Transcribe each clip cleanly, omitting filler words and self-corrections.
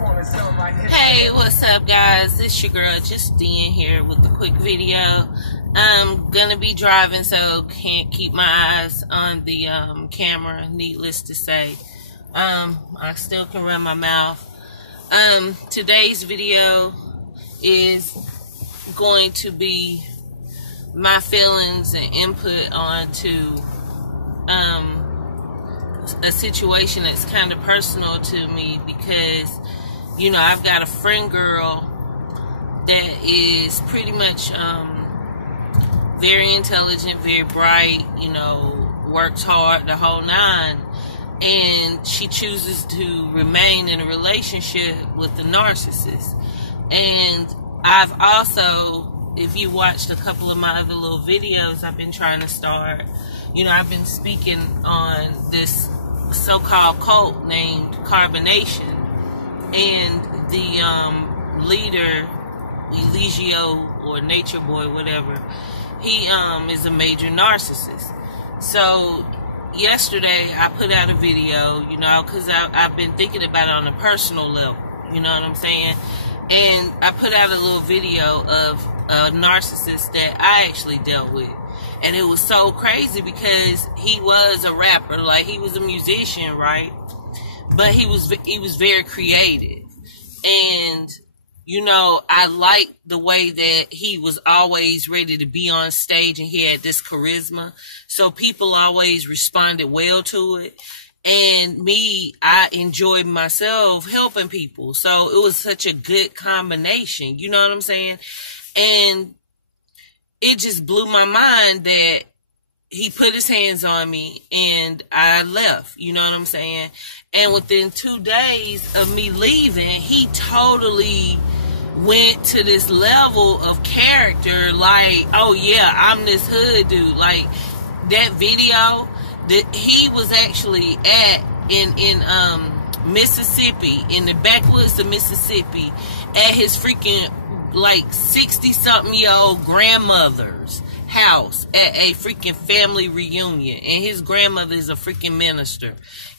Hey, what's up, guys? It's your girl, just in here with a quick video. I'm gonna be driving, so can't keep my eyes on the camera, needless to say. I still can run my mouth. Today's video is going to be my feelings and input onto a situation that's kind of personal to me, because you know, I've got a friend girl that is pretty much very intelligent, very bright, you know, works hard, the whole nine, and she chooses to remain in a relationship with the narcissist. And I've also, if you watched a couple of my other little videos, I've been trying to start, you know, I've been speaking on this so-called cult named Carbonation. And the leader, Eligio, or Nature Boy, whatever, he is a major narcissist. So yesterday I put out a video, you know, because I've been thinking about it on a personal level, you know what I'm saying? And I put out a little video of a narcissist that I actually dealt with. And it was so crazy because he was a rapper, like he was a musician, right? But he was very creative. And, you know, I liked the way that he was always ready to be on stage, and he had this charisma. So people always responded well to it. And me, I enjoyed myself helping people. So it was such a good combination. You know what I'm saying? And it just blew my mind that he put his hands on me and I left, you know what I'm saying? And within 2 days of me leaving, he totally went to this level of character, like, oh yeah, I'm this hood dude. Like that video that he was actually in Mississippi, in the backwoods of Mississippi, at his freaking like 60-something-year-old grandmother's house at a freaking family reunion, and his grandmother is a freaking minister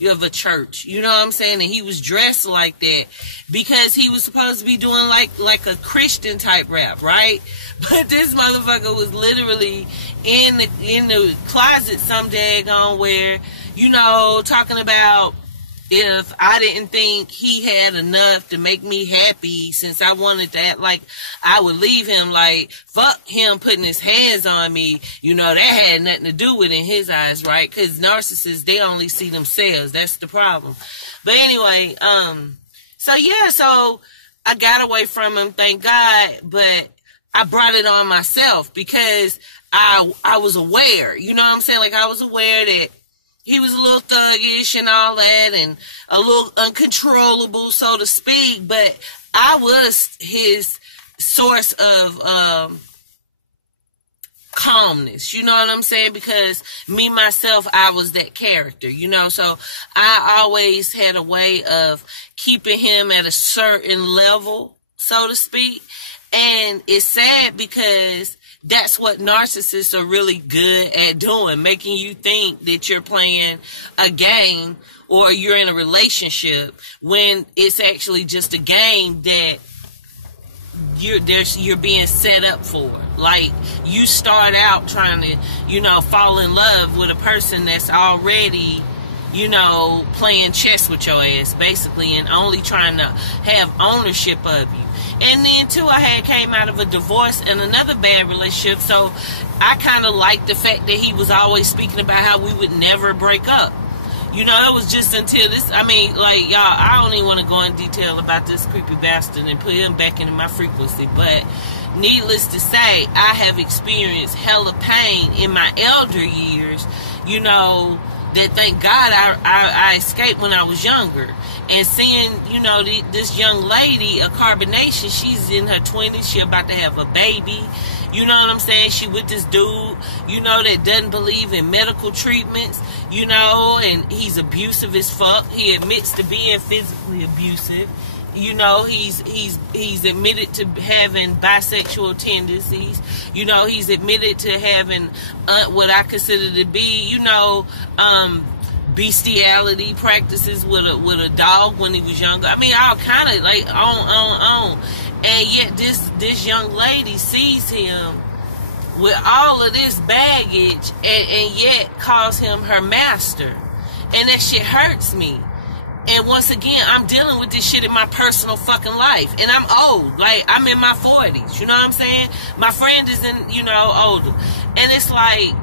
of a church, you know what I'm saying? And he was dressed like that because he was supposed to be doing like a Christian type rap, right? But this motherfucker was literally in the closet some daggone where, you know, talking about if I didn't think he had enough to make me happy, since I wanted to act like I would leave him, like, fuck him putting his hands on me, you know, that had nothing to do with it in his eyes, right? Because narcissists, they only see themselves. That's the problem. But anyway, so yeah, so I got away from him, thank God, but I brought it on myself because I was aware, you know what I'm saying? Like, I was aware that he was a little thuggish and all that, and a little uncontrollable, so to speak. But I was his source of calmness. You know what I'm saying? Because me, myself, I was that character, you know. So I always had a way of keeping him at a certain level, so to speak. And it's sad because that's what narcissists are really good at doing, making you think that you're playing a game or you're in a relationship when it's actually just a game that you're being set up for. Like, you start out trying to, you know, fall in love with a person that's already, you know, playing chess with your ass, basically, and only trying to have ownership of you. And then, too, I came out of a divorce and another bad relationship, so I kind of liked the fact that he was always speaking about how we would never break up. You know, it was just until this, I mean, like, y'all, I don't even want to go in detail about this creepy bastard and put him back into my frequency, but needless to say, I have experienced hella pain in my elder years, you know, that thank God I escaped when I was younger. And seeing, you know, this young lady, a Carbonation, she's in her 20s. She about to have a baby. You know what I'm saying? She with this dude, you know, that doesn't believe in medical treatments, you know, and he's abusive as fuck. He admits to being physically abusive. You know, he's admitted to having bisexual tendencies. You know, he's admitted to having what I consider to be, you know, bestiality practices with a dog when he was younger. I mean, all kind of like on. And yet this young lady sees him with all of this baggage and yet calls him her master. And that shit hurts me. And once again, I'm dealing with this shit in my personal fucking life. And I'm old. Like, I'm in my 40s. You know what I'm saying? My friend is in, older. And it's like,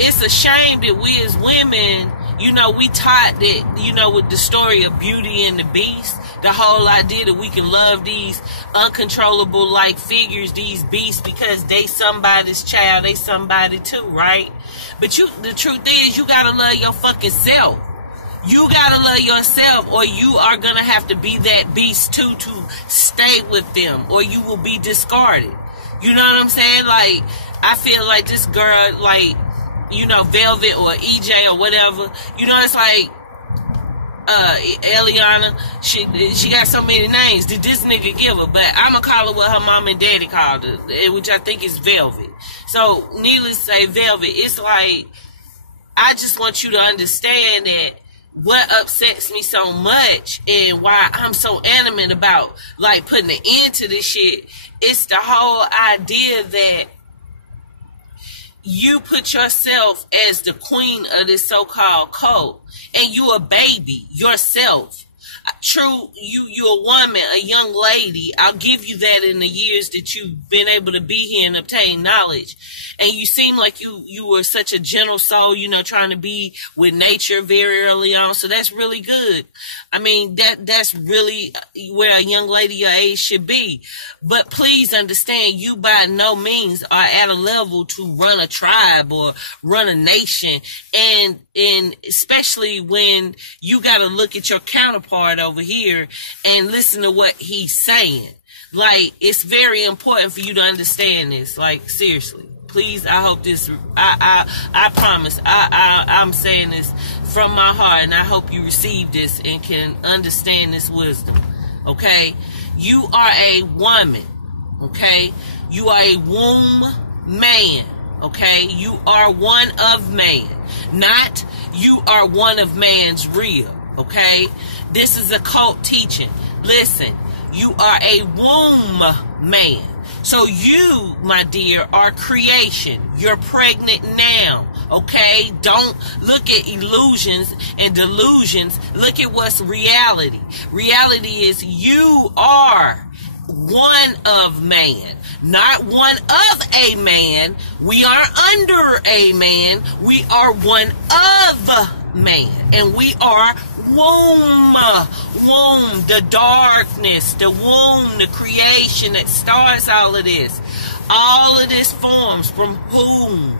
it's a shame that we as women, we taught that, with the story of Beauty and the Beast, the whole idea that we can love these uncontrollable, like, figures, these beasts, because they somebody's child, they somebody too, right? But the truth is, you gotta love your fucking self. You gotta love yourself, or you are gonna have to be that beast too to stay with them, or you will be discarded. You know what I'm saying? Like, I feel like this girl, like, Velvet or EJ or whatever, it's like, Eliana, she got so many names. Did this nigga give her? But I'm gonna call her what her mom and daddy called her, which I think is Velvet. So, needless to say, Velvet, it's like, I just want you to understand that what upsets me so much and why I'm so adamant about, like, putting an end to this shit, it's the whole idea that you put yourself as the queen of this so-called cult, and you a baby yourself. True, you're a woman, a young lady. I'll give you that in the years that you've been able to be here and obtain knowledge. And you seem like you were such a gentle soul, trying to be with nature very early on. So that's really good. I mean, that's really where a young lady your age should be. But please understand, you by no means are at a level to run a tribe or run a nation. And especially when you got to look at your counterpart over here and listen to what he's saying. Like, it's very important for you to understand this. Like, seriously. Please, I hope this, I promise, I'm saying this from my heart, and I hope you receive this and can understand this wisdom, okay? You are a woman, okay? You are a womb man, okay? You are one of man, not you are one of man's real, okay? This is a cult teaching. Listen, you are a womb man. So you, my dear, are creation. You're pregnant now, okay? Don't look at illusions and delusions. Look at what's reality. Reality is you are one of man, not one of a man. We are under a man. We are one of man, and we are womb, the darkness, the womb, the creation that starts all of this. All of this forms from whom?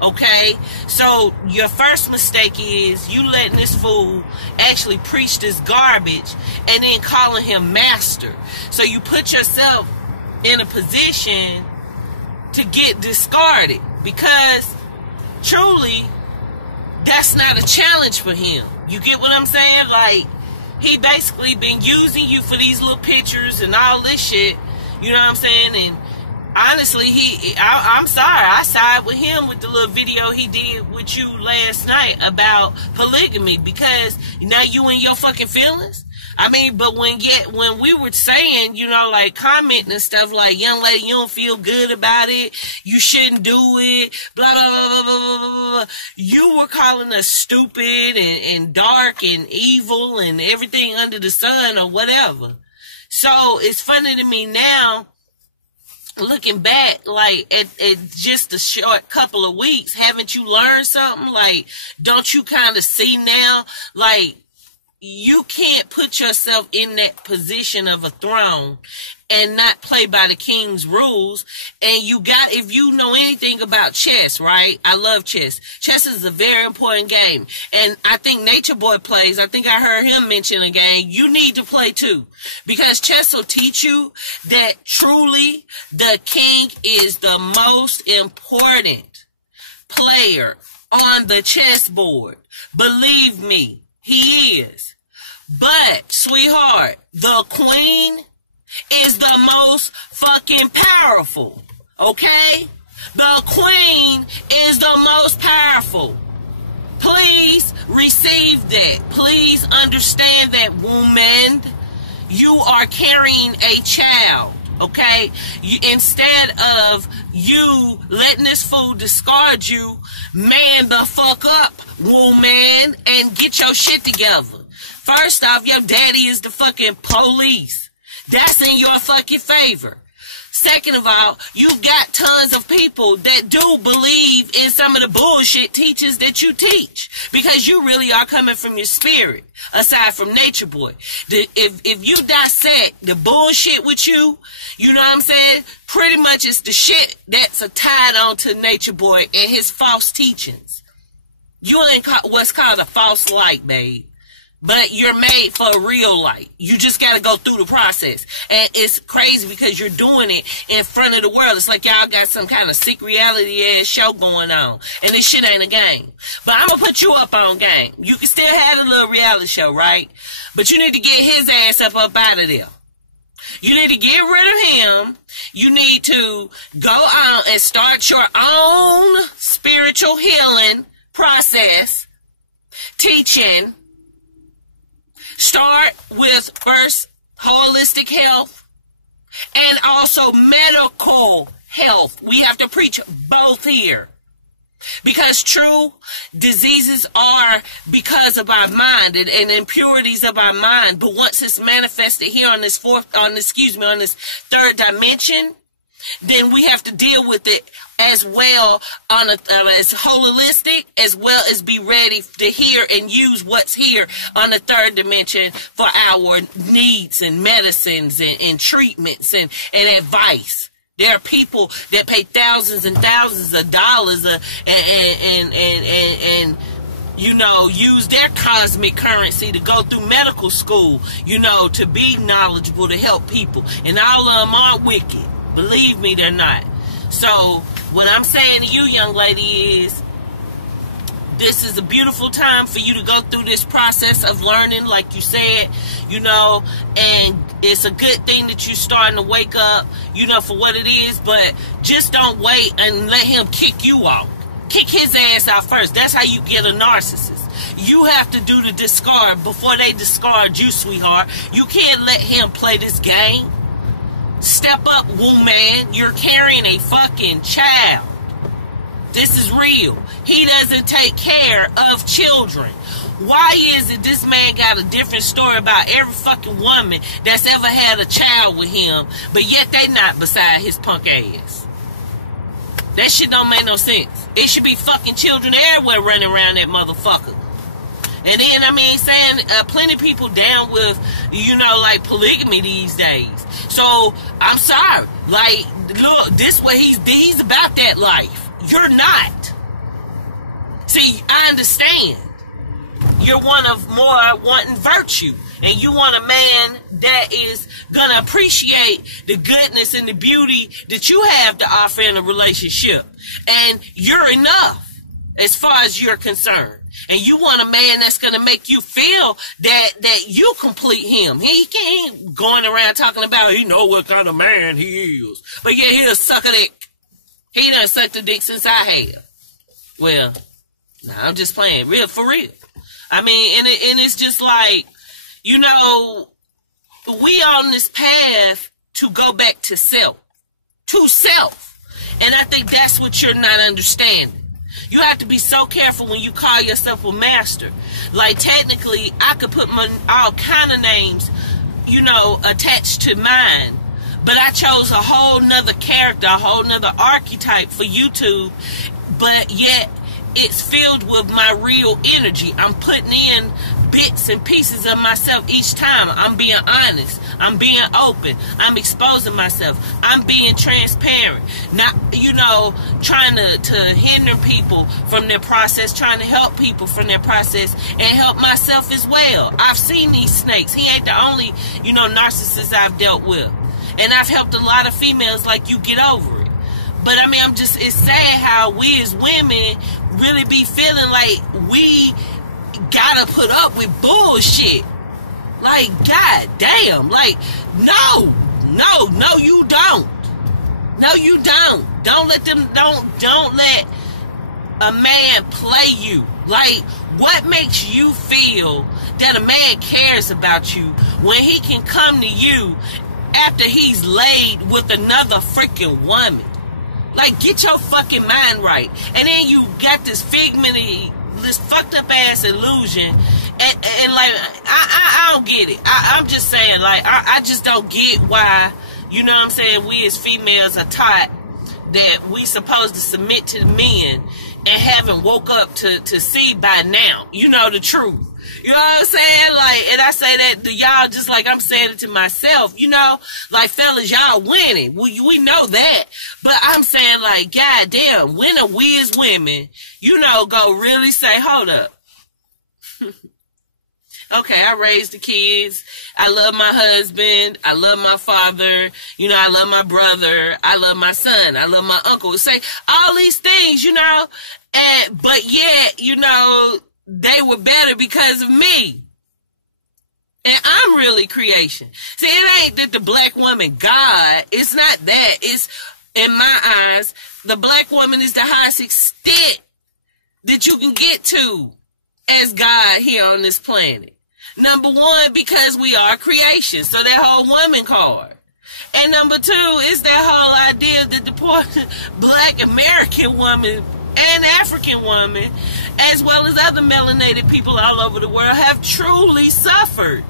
Okay? So your first mistake is you letting this fool actually preach this garbage and then calling him master. So you put yourself in a position to get discarded, because truly that's not a challenge for him. You get what I'm saying? Like, he basically been using you for these little pictures and all this shit. You know what I'm saying? And honestly, I'm sorry, I side with him with the little video he did with you last night about polygamy, because now you in your fucking feelings. I mean, but when we were saying, like commenting and stuff like, young lady, you don't feel good about it, you shouldn't do it, blah, blah, blah, blah, blah, blah, blah. You were calling us stupid and dark and evil and everything under the sun or whatever. So it's funny to me now, looking back, like, at just a short couple of weeks, haven't you learned something? Like, don't you kind of see now, like, you can't put yourself in that position of a throne and not play by the king's rules. And if you know anything about chess, right? I love chess. Chess is a very important game. And I think Nature Boy plays. I think I heard him mention a game you need to play too. Because chess will teach you that truly the king is the most important player on the chessboard. Believe me. He is. But, sweetheart, the queen is the most fucking powerful. Okay? The queen is the most powerful. Please receive that. Please understand that, woman. You are carrying a child, okay? Instead of you letting this fool discard you, man the fuck up, woman, and get your shit together. First off, your daddy is the fucking police. That's in your fucking favor. Second of all, you've got tons of people that do believe in some of the bullshit teachings that you teach, because you really are coming from your spirit, aside from Nature Boy. If you dissect the bullshit with you, you know what I'm saying? Pretty much it's the shit that's tied on to Nature Boy and his false teachings. You ain't what's called a false light, babe. But you're made for a real light. You just got to go through the process. And it's crazy because you're doing it in front of the world. It's like y'all got some kind of sick reality ass show going on. And this shit ain't a game. But I'm going to put you up on game. You can still have a little reality show, right? But you need to get his ass up out of there. You need to get rid of him. You need to go on and start your own spiritual healing process. Teaching. Start with first holistic health and also medical health. We have to preach both here. Because true diseases are because of our mind and impurities of our mind. But once it's manifested here on this this third dimension, then we have to deal with it as well on as holistic, as well as be ready to hear and use what's here on the third dimension for our needs and medicines and treatments and advice. There are people that pay thousands and thousands of dollars and you know, use their cosmic currency to go through medical school, you know, to be knowledgeable, to help people. And all of them aren't wicked. Believe me, they're not. So what I'm saying to you, young lady, is this is a beautiful time for you to go through this process of learning, like you said, you know, and it's a good thing that you're starting to wake up, you know, for what it is, but just don't wait and let him kick you out. Kick his ass out first. That's how you get a narcissist. You have to do the discard before they discard you, sweetheart. You can't let him play this game. Step up, woman. You're carrying a fucking child. This is real. He doesn't take care of children. Why is it this man got a different story about every fucking woman that's ever had a child with him, but yet they not beside his punk ass? That shit don't make no sense. It should be fucking children everywhere running around that motherfucker. And then, I mean, saying plenty of people down with, you know, like polygamy these days. So, I'm sorry. Like, look, this way he's about that life. You're not. See, I understand. You're one of more wanting virtue. And you want a man that is going to appreciate the goodness and the beauty that you have to offer in a relationship. And you're enough as far as you're concerned. And you want a man that's going to make you feel that you complete him. He ain't going around talking about he know what kind of man he is. But yeah, he'll suck a dick. He done sucked a dick since I have. Well, nah, I'm just playing. Real, for real. I mean, and it's just like, you know, we on this path to go back to self. To self. And I think that's what you're not understanding. You have to be so careful when you call yourself a master. Like, technically, I could put all kind of names, you know, attached to mine. But I chose a whole nother character, a whole nother archetype for YouTube. But yet, it's filled with my real energy. I'm putting in bits and pieces of myself each time. I'm being honest. I'm being open. I'm exposing myself. I'm being transparent. Not, you know, trying to hinder people from their process, trying to help people from their process and help myself as well. I've seen these snakes. He ain't the only, you know, narcissist I've dealt with. And I've helped a lot of females like you get over it. But I mean, it's sad how we as women really be feeling like we gotta put up with bullshit. Like, god damn. Like, no, you don't. No, you don't. Don't let a man play you. Like, what makes you feel that a man cares about you when he can come to you after he's laid with another freaking woman? Like, get your fucking mind right. And then you got this figment of this fucked up ass illusion. And like, I don't get it. I'm just saying, like, I just don't get why, you know what I'm saying, we as females are taught that we supposed to submit to the men and haven't woke up to see by now, you know, the truth. You know what I'm saying? Like, and I say that to y'all just like I'm saying it to myself, you know? Like, fellas, y'all winning. We know that. But I'm saying, like, goddamn, when are we as women, you know, go really say, hold up. Okay, I raised the kids. I love my husband. I love my father. You know, I love my brother. I love my son. I love my uncle. Say all these things, you know, but yet, you know, they were better because of me. And I'm really creation. See, it ain't that the black woman God. It's not that. It's, in my eyes, the black woman is the highest extent that you can get to as God here on this planet. Number one, because we are creation. So that whole woman card. And number two, is that whole idea that the poor black American woman and African woman, as well as other melanated people all over the world, have truly suffered,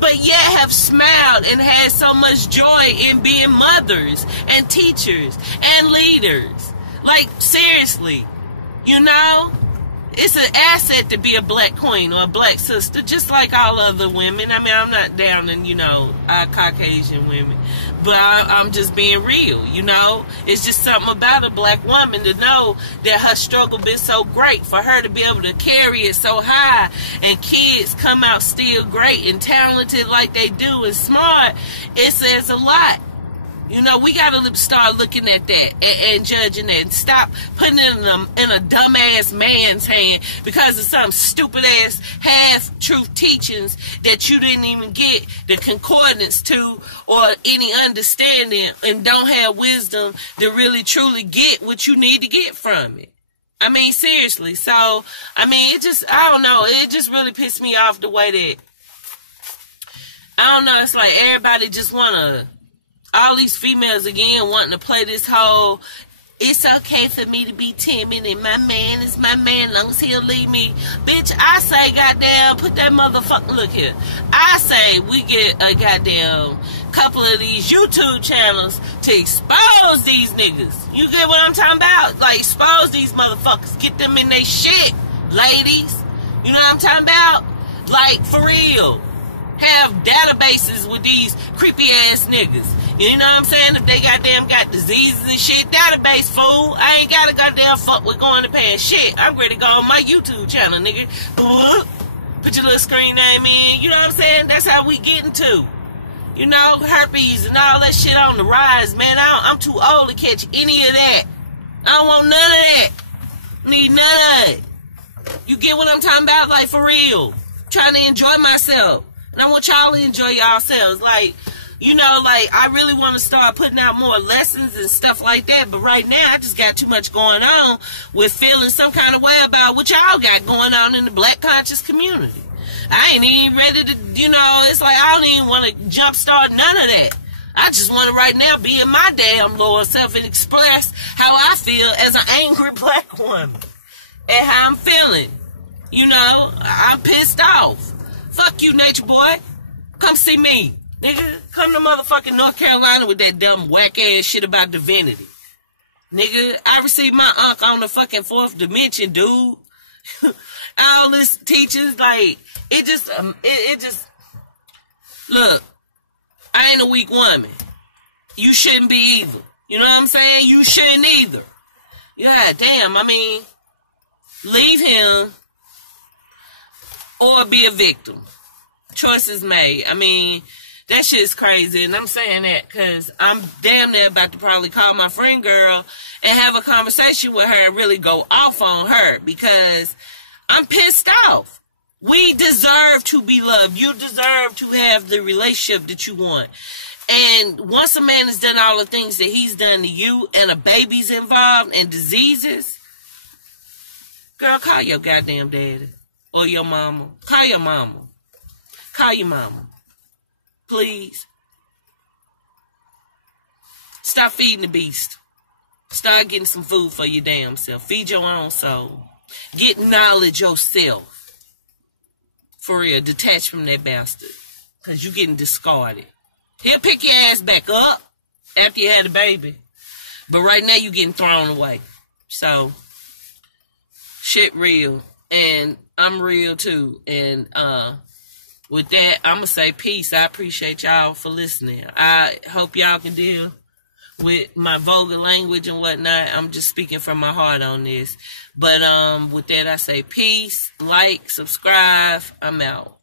but yet have smiled and had so much joy in being mothers and teachers and leaders. Like, seriously, you know? It's an asset to be a black queen or a black sister, just like all other women. I mean, I'm not down in, you know, Caucasian women, but I'm just being real, you know. It's just something about a black woman to know that her struggle been so great, for her to be able to carry it so high, and kids come out still great and talented like they do and smart. It says a lot. You know, we got to start looking at that and judging that, and stop putting it in a dumbass man's hand because of some stupid-ass half-truth teachings that you didn't even get the concordance to or any understanding, and don't have wisdom to really truly get what you need to get from it. I mean, seriously. So, I mean, it just, I don't know. It just really pissed me off the way that, I don't know, it's like everybody just want to, all these females again wanting to play this whole, it's okay for me to be timid and my man is my man as long as he'll leave me. Bitch, I say goddamn, put that motherfucker, look here. I say we get a goddamn couple of these YouTube channels to expose these niggas. You get what I'm talking about? Like, expose these motherfuckers. Get them in their shit, ladies. You know what I'm talking about? Like, for real. Have databases with these creepy ass niggas. You know what I'm saying? If they goddamn got diseases and shit, database, fool. I ain't gotta goddamn fuck with going to pay shit. I'm ready to go on my YouTube channel, nigga. Put your little screen name in. You know what I'm saying? That's how we getting to. You know, herpes and all that shit on the rise, man. I'm too old to catch any of that. I don't want none of that. Need none of it. You get what I'm talking about? Like, for real. Trying to enjoy myself. And I want y'all to enjoy yourselves. Like, you know, like, I really want to start putting out more lessons and stuff like that. But right now, I just got too much going on with feeling some kind of way about what y'all got going on in the black conscious community. I ain't even ready to, you know, it's like I don't even want to jumpstart none of that. I just want to right now be in my damn lower self and express how I feel as an angry black woman. And how I'm feeling. You know, I'm pissed off. Fuck you, nature boy. Come see me. Nigga, come to motherfucking North Carolina with that dumb whack-ass shit about divinity. Nigga, I received my unk on the fucking 4th dimension, dude. All this teachings, like, it just, look, I ain't a weak woman. You shouldn't be either. You know what I'm saying? You shouldn't either. Yeah, damn, I mean, leave him or be a victim. Choices made. I mean, that shit's crazy, and I'm saying that because I'm damn near about to probably call my friend girl and have a conversation with her and really go off on her because I'm pissed off. We deserve to be loved. You deserve to have the relationship that you want. And once a man has done all the things that he's done to you and a baby's involved and diseases, Girl, call your goddamn daddy. Or your mama. Call your mama. Call your mama. Please. Stop feeding the beast. Start getting some food for your damn self. Feed your own soul. Get knowledge yourself. For real. Detach from that bastard. Because you getting discarded. He'll pick your ass back up after you had a baby. But right now you getting thrown away. So, shit real. And I'm real too. And with that, I'm going to say peace. I appreciate y'all for listening. I hope y'all can deal with my vulgar language and whatnot. I'm just speaking from my heart on this. But with that, I say peace, like, subscribe. I'm out.